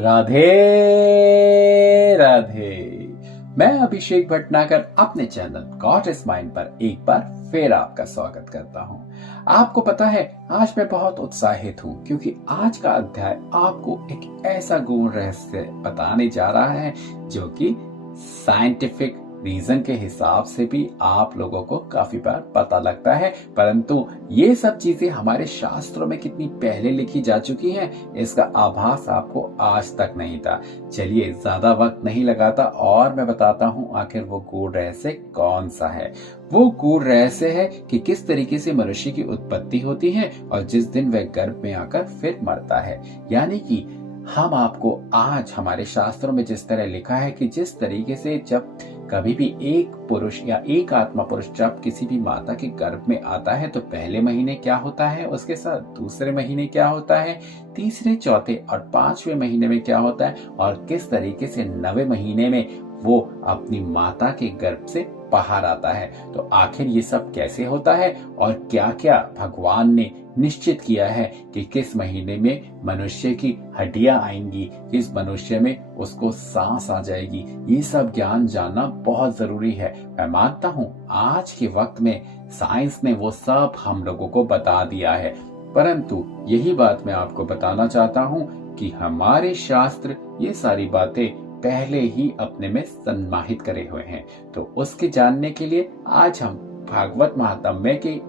राधे राधे। मैं अभिषेक भटनागर अपने channel God is mind पर एक बार फिर आपका स्वागत करता हूं। आपको पता है, आज मैं बहुत उत्साहित हूं क्योंकि आज का अध्याय आपको एक ऐसा गूढ़ रहस्य बताने जा रहा है जो कि साइंटिफिक रीजन के हिसाब से भी आप लोगों को काफी बार पता लगता है, परंतु ये सब चीजें हमारे शास्त्रों में कितनी पहले लिखी जा चुकी हैं, इसका आभास आपको आज तक नहीं था। चलिए ज्यादा वक्त नहीं लगाता और मैं बताता हूँ आखिर वो गूढ़ रहस्य कौन सा है। वो गूढ़ रहस्य है कि किस तरीके से मनुष्य की उत्पत्ति होती है और जिस दिन वह गर्भ में आकर फिर मरता है। यानी कि हम आपको आज हमारे शास्त्रों में जिस तरह लिखा है कि जिस तरीके से जब कभी भी एक पुरुष या एक आत्मा पुरुष जब किसी भी माता के गर्भ में आता है तो पहले महीने क्या होता है उसके साथ, दूसरे महीने क्या होता है, तीसरे चौथे और पांचवें महीने में क्या होता है और किस तरीके से 9वें महीने में वो अपनी माता के गर्भ से बाहर आता है। तो आखिर ये सब कैसे होता है और क्या क्या भगवान ने निश्चित किया है कि किस महीने में मनुष्य की हड्डियां आएंगी, किस मनुष्य में उसको सांस आ जाएगी, ये सब ज्ञान जानना बहुत जरूरी है। मैं मानता हूँ आज के वक्त में साइंस ने वो सब हम लोगों को बता दिया है, परंतु यही बात मैं आपको बताना चाहता हूँ कि हमारे शास्त्र ये सारी बातें पहले ही अपने में सम्माहित करे हुए हैं। तो उसके जानने के लिए आज हम भागवत महात्म्य के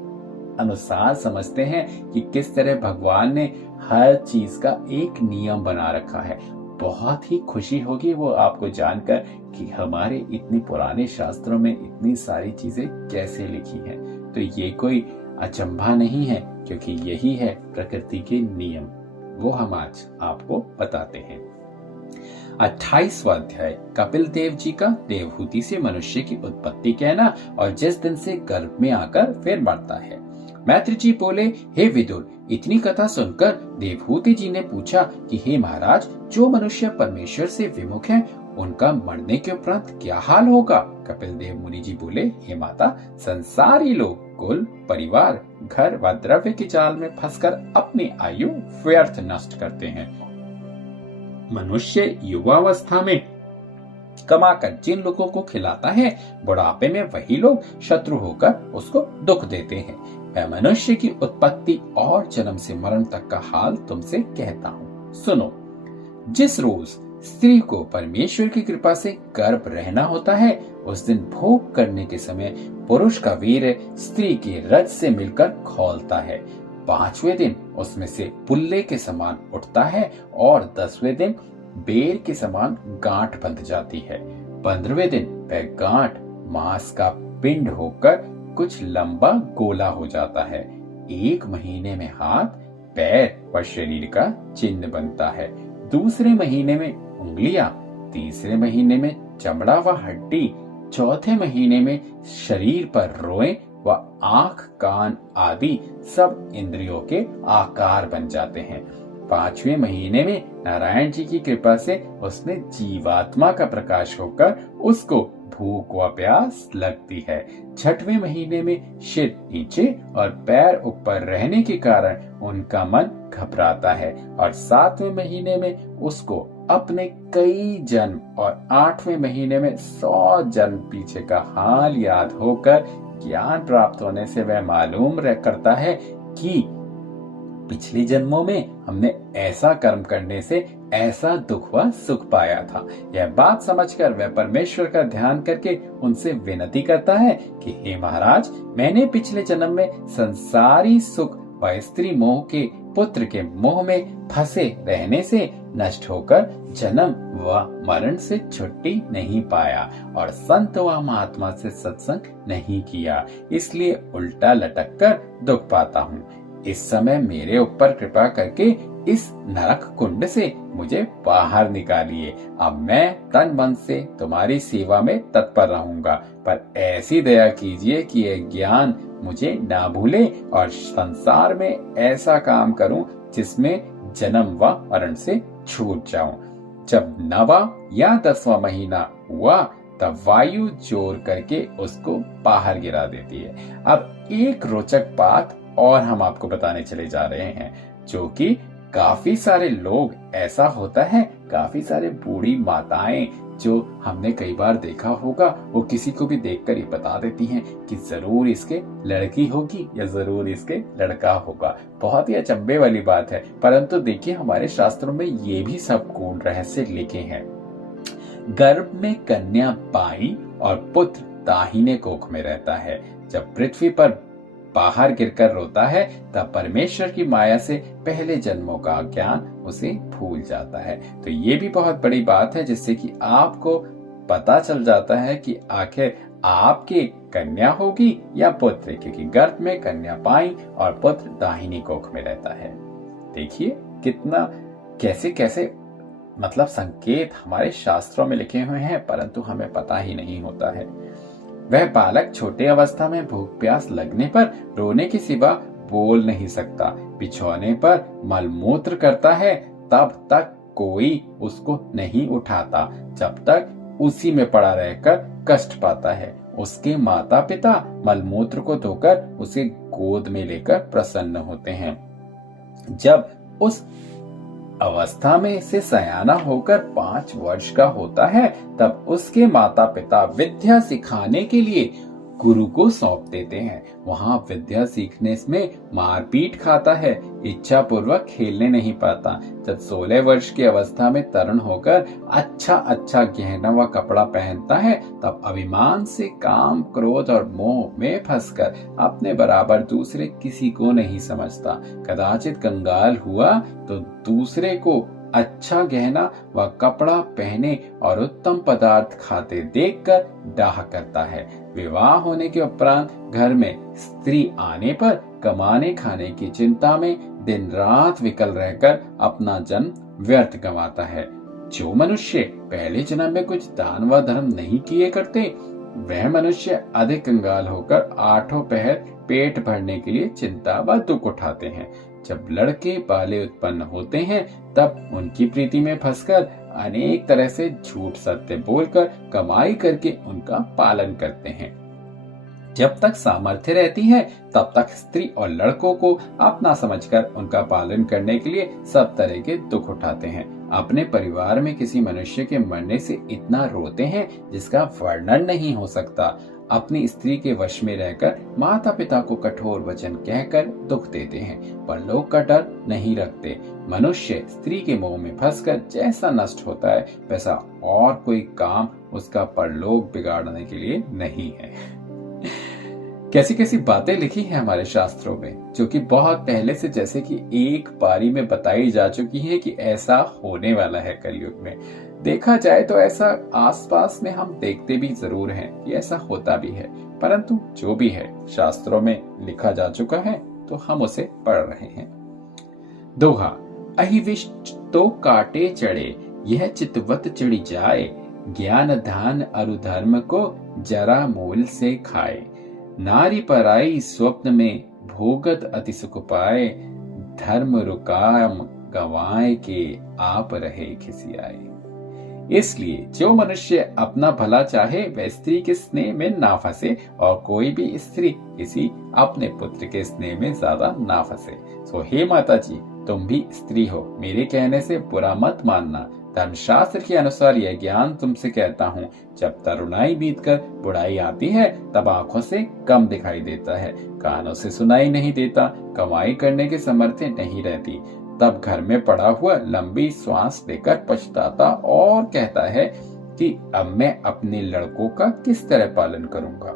अनुसार समझते हैं कि किस तरह भगवान ने हर चीज का एक नियम बना रखा है। बहुत ही खुशी होगी वो आपको जानकर कि हमारे इतने पुराने शास्त्रों में इतनी सारी चीजें कैसे लिखी हैं। तो ये कोई अचंभा नहीं है क्योंकि यही है प्रकृति के नियम, वो हम आज आपको बताते हैं। 28वां अध्याय, कपिल देव जी का देवहूति से मनुष्य की उत्पत्ति कहना और जिस दिन से गर्भ में आकर फिर मरता है। मैत्री जी बोले, हे विदुर, इतनी कथा सुनकर देवहूति जी ने पूछा कि हे महाराज, जो मनुष्य परमेश्वर से विमुख है उनका मरने के उपरांत क्या हाल होगा। कपिल देव मुनि जी बोले, हे माता, संसारी लोग कुल, परिवार, घर व द्रव्य की जाल में फंसकर अपनी आयु व्यर्थ नष्ट करते हैं। मनुष्य युवावस्था में कमाकर जिन लोगों को खिलाता है, बुढ़ापे में वही लोग शत्रु होकर उसको दुख देते हैं। मैं मनुष्य की उत्पत्ति और जन्म से मरण तक का हाल तुमसे कहता हूँ, सुनो। जिस रोज स्त्री को परमेश्वर की कृपा से गर्भ रहना होता है, उस दिन भोग करने के समय पुरुष का वीर्य स्त्री के रज से मिलकर खौलता है। 5वें दिन उसमें से पुल्ले के समान उठता है और 10वें दिन बेर के समान गांठ बंध जाती है। 15वें दिन वह गांठ मांस का पिंड होकर कुछ लंबा गोला हो जाता है। 1 महीने में हाथ, पैर व शरीर का चिन्ह बनता है। दूसरे महीने में उंगलियां, तीसरे महीने में चमड़ा व हड्डी, चौथे महीने में शरीर पर रोएं व आंख, कान आदि सब इंद्रियों के आकार बन जाते हैं। 5वें महीने में नारायण जी की कृपा से उसमें जीवात्मा का प्रकाश होकर उसको भूख व प्यास लगती है। 6वें महीने में सिर नीचे और पैर ऊपर रहने के कारण उनका मन घबराता है और 7वें महीने में उसको अपने कई जन्म और 8वें महीने में 100 जन्म पीछे का हाल याद होकर ज्ञान प्राप्त होने से वह मालूम करता है कि पिछले जन्मों में हमने ऐसा कर्म करने से ऐसा दुख व सुख पाया था। यह बात समझकर वह परमेश्वर का ध्यान करके उनसे विनती करता है कि हे महाराज, मैंने पिछले जन्म में संसारी सुख व स्त्री मोह के पुत्र के मोह में फंसे रहने से नष्ट होकर जन्म व मरण से छुट्टी नहीं पाया और संत व महात्मा से सत्संग नहीं किया, इसलिए उल्टा लटक कर दुख पाता हूँ। इस समय मेरे ऊपर कृपा करके इस नरक कुंड से मुझे बाहर निकालिए। अब मैं तन मन से तुम्हारी सेवा में तत्पर रहूंगा, पर ऐसी दया कीजिए कि यह ज्ञान मुझे ना भूले और संसार में ऐसा काम करूं जिसमें जन्म व मरण से छूट जाऊं। जब 9वां या 10वां महीना हुआ तब वायु जोर करके उसको बाहर गिरा देती है। अब एक रोचक बात और हम आपको बताने चले जा रहे हैं, जो कि काफी सारे लोग ऐसा होता है, काफी सारे बूढ़ी माताएं जो हमने कई बार देखा होगा, वो किसी को भी देखकर ही बता देती हैं कि जरूर इसके लड़की होगी या जरूर इसके लड़का होगा। बहुत ही अचंभे वाली बात है, परंतु देखिए हमारे शास्त्रों में ये भी सब गूढ़ रहस्य लिखे हैं। गर्भ में कन्या बाईं और पुत्र दाहिने कोख में रहता है। जब पृथ्वी पर बाहर गिरकर रोता है तब परमेश्वर की माया से पहले जन्मों का ज्ञान उसे भूल जाता है। तो ये भी बहुत बड़ी बात है, जिससे कि आपको पता चल जाता है कि आखिर आपकी कन्या होगी या पुत्र, क्योंकि गर्भ में कन्या बाईं और पुत्र दाहिनी कोख में रहता है। देखिए कितना कैसे कैसे मतलब संकेत हमारे शास्त्रों में लिखे हुए हैं, परंतु हमें पता ही नहीं होता है। वह बालक छोटे अवस्था में भूख प्यास लगने पर रोने के सिवा बोल नहीं सकता। बिछौने पर मलमूत्र करता है तब तक कोई उसको नहीं उठाता, जब तक उसी में पड़ा रहकर कष्ट पाता है। उसके माता पिता मलमूत्र को धोकर उसे गोद में लेकर प्रसन्न होते हैं। जब उस अवस्था में से सयाना होकर 5 वर्ष का होता है तब उसके माता पिता विद्या सिखाने के लिए गुरु को सौंप देते हैं। वहां विद्या सीखने में मारपीट खाता है, इच्छा पूर्वक खेलने नहीं पाता। जब 16 वर्ष की अवस्था में तरुण होकर अच्छा गहना व कपड़ा पहनता है तब अभिमान से काम क्रोध और मोह में फंसकर अपने बराबर दूसरे किसी को नहीं समझता। कदाचित कंगाल हुआ तो दूसरे को अच्छा गहना व कपड़ा पहने और उत्तम पदार्थ खाते देखकर डाह करता है। विवाह होने के उपरांत घर में स्त्री आने पर कमाने खाने की चिंता में दिन रात विकल रहकर अपना जन्म व्यर्थ गंवाता है। जो मनुष्य पहले जन्म में कुछ दान व धर्म नहीं किए करते, वह मनुष्य अधिक कंगाल होकर 8 पहर पेट भरने के लिए चिंता व दुख उठाते हैं। जब लड़के बाले उत्पन्न होते हैं तब उनकी प्रीति में फंसकर अनेक तरह से झूठ सत्य बोलकर कमाई करके उनका पालन करते हैं। जब तक सामर्थ्य रहती है तब तक स्त्री और लड़कों को अपना समझकर उनका पालन करने के लिए सब तरह के दुख उठाते हैं। अपने परिवार में किसी मनुष्य के मरने से इतना रोते हैं जिसका वर्णन नहीं हो सकता। अपनी स्त्री के वश में रहकर माता पिता को कठोर वचन कहकर दुख देते हैं, परलोक का डर नहीं रखते। मनुष्य स्त्री के मोह में फंसकर जैसा नष्ट होता है वैसा और कोई काम उसका परलोक बिगाड़ने के लिए नहीं है। कैसी कैसी बातें लिखी है हमारे शास्त्रों में, जो कि बहुत पहले से जैसे कि एक पारी में बताई जा चुकी है कि ऐसा होने वाला है कलयुग में। देखा जाए तो ऐसा आसपास में हम देखते भी जरूर हैं कि ऐसा होता भी है, परंतु जो भी है शास्त्रों में लिखा जा चुका है तो हम उसे पढ़ रहे हैं। दोहा, अहिविष्ट तो काटे चढ़े, यह चितवत चढ़ी जाए, ज्ञान दान अरु धर्म को जरा मूल से खाए। नारी पराई स्वप्न में भोगत अति सुख पाए, धर्म रुकाम गवाए के आप रहे खिसियाए। इसलिए जो मनुष्य अपना भला चाहे वह स्त्री के स्नेह में ना फंसे और कोई भी स्त्री किसी अपने पुत्र के स्नेह में ज्यादा ना फंसे। सो हे माता जी, तुम भी स्त्री हो, मेरे कहने से बुरा मत मानना। धर्मशास्त्र के अनुसार यह ज्ञान तुमसे कहता हूँ, जब तरुणाई बीतकर बुढ़ाई आती है तब आंखों से कम दिखाई देता है, कानों से सुनाई नहीं देता, कमाई करने के सामर्थ्य नहीं रहती, तब घर में पड़ा हुआ लंबी श्वास लेकर पछताता और कहता है कि अब मैं अपने लड़कों का किस तरह पालन करूंगा।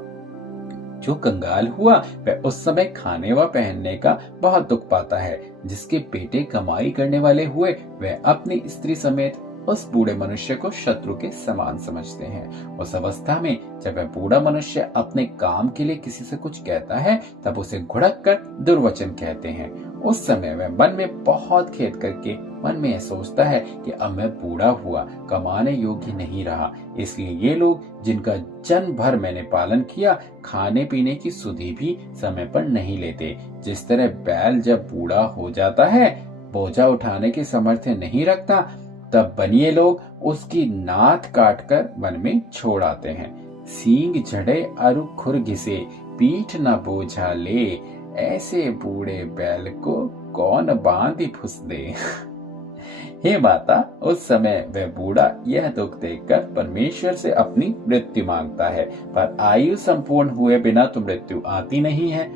जो कंगाल हुआ वह उस समय खाने व पहनने का बहुत दुख पाता है। जिसके बेटे कमाई करने वाले हुए वह अपनी स्त्री समेत उस बूढ़े मनुष्य को शत्रु के समान समझते हैं। उस अवस्था में जब वह बूढ़ा मनुष्य अपने काम के लिए किसी से कुछ कहता है तब उसे घुड़क कर दुर्वचन कहते हैं। उस समय वह मन में बहुत खेद करके मन में यह सोचता है कि अब मैं बूढ़ा हुआ, कमाने योग्य नहीं रहा, इसलिए ये लोग जिनका जन्म भर मैंने पालन किया खाने पीने की सुधि भी समय पर नहीं लेते। जिस तरह बैल जब बूढ़ा हो जाता है, बोझा उठाने के सामर्थ्य नहीं रखता, तब बनिए लोग उसकी नाथ काटकर वन में छोड़ आते हैं। सींग झड़े अरु खुर घिसे, पीठ न बोझा ले, ऐसे बूढ़े बैल को कौन बांधी फुस दे। हे माता, उस समय वह बूढ़ा यह दुख देखकर परमेश्वर से अपनी मृत्यु मांगता है, पर आयु संपूर्ण हुए बिना तो मृत्यु आती नहीं है।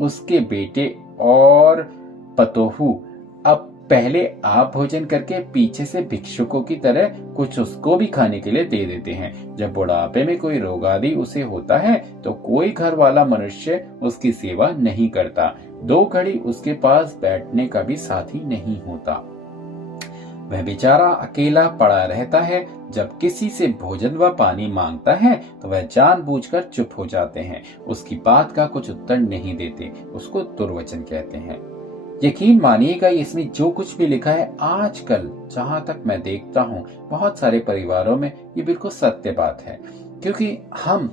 उसके बेटे और पतोहू अब पहले आप भोजन करके पीछे से भिक्षुकों की तरह कुछ उसको भी खाने के लिए दे देते हैं। जब बुढ़ापे में कोई रोग आदि उसे होता है तो कोई घर वाला मनुष्य उसकी सेवा नहीं करता। 2 घड़ी उसके पास बैठने का भी साथी नहीं होता। वह बेचारा अकेला पड़ा रहता है। जब किसी से भोजन व पानी मांगता है तो वह जानबूझकर चुप हो जाते हैं, उसकी बात का कुछ उत्तर नहीं देते, उसको दुर्वचन कहते हैं। यकीन मानिएगा, इसमें जो कुछ भी लिखा है आजकल जहां तक मैं देखता हूँ बहुत सारे परिवारों में ये बिल्कुल सत्य बात है। क्योंकि हम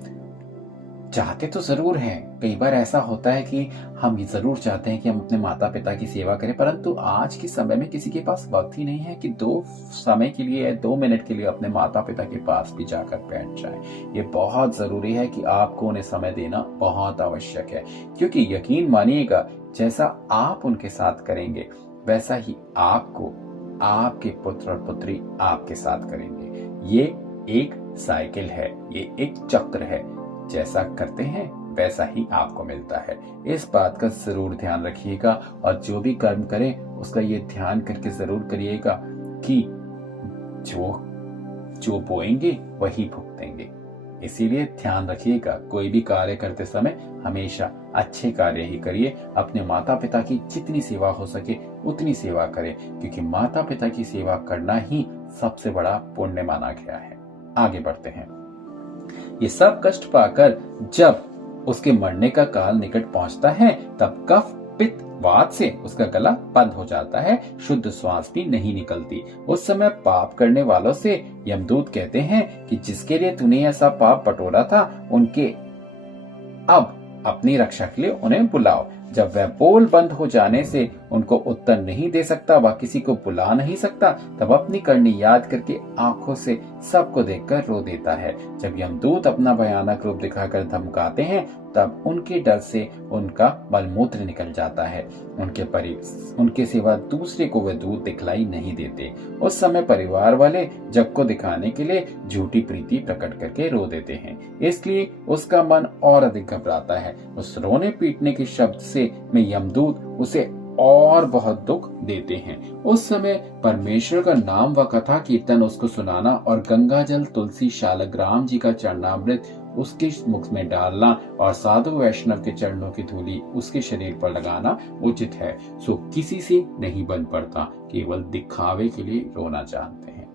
चाहते तो जरूर हैं, कई बार ऐसा होता है कि हम ये जरूर चाहते हैं कि हम अपने माता पिता की सेवा करें, परंतु आज के समय में किसी के पास वक्त ही नहीं है कि 2 समय के लिए 2 मिनट के लिए अपने माता पिता के पास भी जाकर बैठ जाए। ये बहुत जरूरी है कि आपको उन्हें समय देना बहुत आवश्यक है, क्योंकि यकीन मानिएगा जैसा आप उनके साथ करेंगे वैसा ही आपको आपके पुत्र और पुत्री आपके साथ करेंगे। ये एक साइकिल है, ये एक चक्र है, जैसा करते हैं वैसा ही आपको मिलता है। इस बात का जरूर ध्यान रखिएगा और जो भी कर्म करें उसका ये ध्यान करके जरूर करिएगा कि जो बोएंगे वही भुगतेंगे। इसीलिए ध्यान रखिएगा, कोई भी कार्य करते समय हमेशा अच्छे कार्य ही करिए। अपने माता पिता की जितनी सेवा हो सके उतनी सेवा करें, क्योंकि माता पिता की सेवा करना ही सबसे बड़ा पुण्य माना गया है। आगे बढ़ते हैं। ये सब कष्ट पाकर जब उसके मरने का काल निकट पहुंचता है तब कफ पित्त वात से उसका गला बंद हो जाता है, शुद्ध श्वास भी नहीं निकलती। उस समय पाप करने वालों से यमदूत कहते हैं कि जिसके लिए तूने ऐसा पाप बटोरा था उनके अब अपनी रक्षा के लिए उन्हें बुलाओ। जब वह बोल बंद हो जाने से उनको उत्तर नहीं दे सकता, वह किसी को बुला नहीं सकता, तब अपनी करनी याद करके आंखों से सबको देखकर रो देता है। जब यमदूत अपना भयानक रूप दिखाकर धमकाते हैं तब उनके डर से उनका मलमूत्र निकल जाता है। उनके सिवा दूसरे को वे दूध दिखलाई नहीं देते। उस समय परिवार वाले जग को दिखाने के लिए झूठी प्रीति प्रकट करके रो देते हैं, इसलिए उसका मन और अधिक घबराता है। उस रोने पीटने के शब्द से में यमदूत उसे और बहुत दुख देते हैं। उस समय परमेश्वर का नाम व कथा कीर्तन उसको सुनाना और गंगा जल तुलसी शालग्राम जी का चरणामृत उसके मुख में डालना और साधु वैष्णव के चरणों की धूली उसके शरीर पर लगाना उचित है। सो किसी से नहीं बन पड़ता, केवल दिखावे के लिए रोना जानते हैं।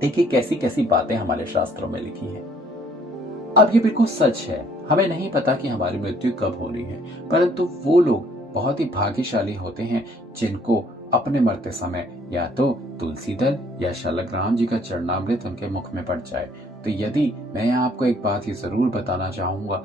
देखिए कैसी कैसी बातें हमारे शास्त्रों में लिखी हैं। अब ये बिल्कुल सच है, हमें नहीं पता कि हमारी मृत्यु कब होनी है, परंतु वो लोग बहुत ही भाग्यशाली होते हैं जिनको अपने मरते समय या तो तुलसी दल या शालग्राम जी का चरणामृत उनके मुख में पड़ जाए। तो यदि मैं आपको एक बात ये जरूर बताना चाहूंगा,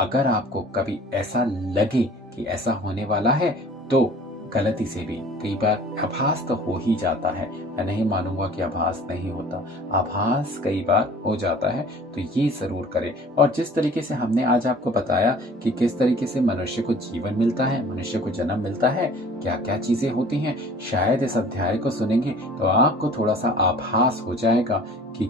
अगर आपको कभी ऐसा लगे कि ऐसा होने वाला है तो गलती से भी कई बार आभास तो हो ही जाता है। मैं नहीं मानूंगा कि आभास नहीं होता, आभास कई बार हो जाता है, तो ये जरूर करें। और जिस तरीके से हमने आज आपको बताया कि किस तरीके से मनुष्य को जीवन मिलता है, मनुष्य को जन्म मिलता है, क्या क्या चीजें होती हैं, शायद इस अध्याय को सुनेंगे तो आपको थोड़ा सा आभास हो जाएगा कि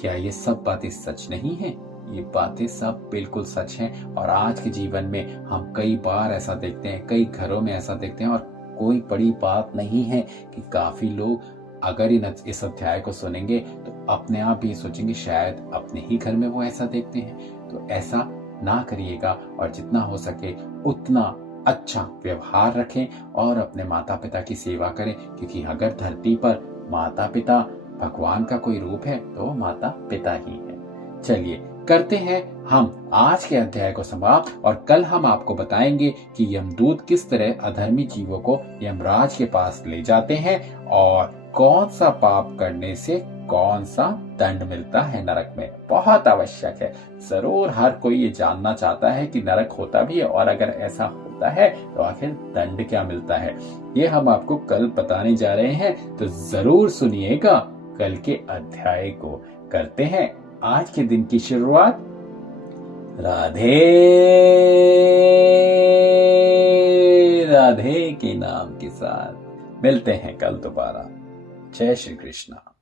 क्या ये सब बातें सच नहीं है। ये बातें सब बिल्कुल सच हैं और आज के जीवन में हम कई बार ऐसा देखते हैं, कई घरों में ऐसा देखते हैं। और कोई बड़ी बात नहीं है कि काफी लोग अगर इस अध्याय को सुनेंगे तो अपने आप भी सोचेंगे शायद अपने ही घर में वो ऐसा देखते हैं। तो ऐसा ना करिएगा और जितना हो सके उतना अच्छा व्यवहार रखें और अपने माता पिता की सेवा करें, क्योंकि अगर धरती पर माता पिता भगवान का कोई रूप है तो माता पिता ही है। चलिए करते हैं हम आज के अध्याय को समाप्त और कल हम आपको बताएंगे कि यमदूत किस तरह अधर्मी जीवों को यमराज के पास ले जाते हैं और कौन सा पाप करने से कौन सा दंड मिलता है नरक में। बहुत आवश्यक है, जरूर हर कोई ये जानना चाहता है कि नरक होता भी है और अगर ऐसा होता है तो आखिर दंड क्या मिलता है। ये हम आपको कल बताने जा रहे हैं, तो जरूर सुनिएगा कल के अध्याय को। करते हैं आज के दिन की शुरुआत। राधे राधे। राधे के नाम के साथ। मिलते हैं कल दोबारा। जय श्री कृष्णा।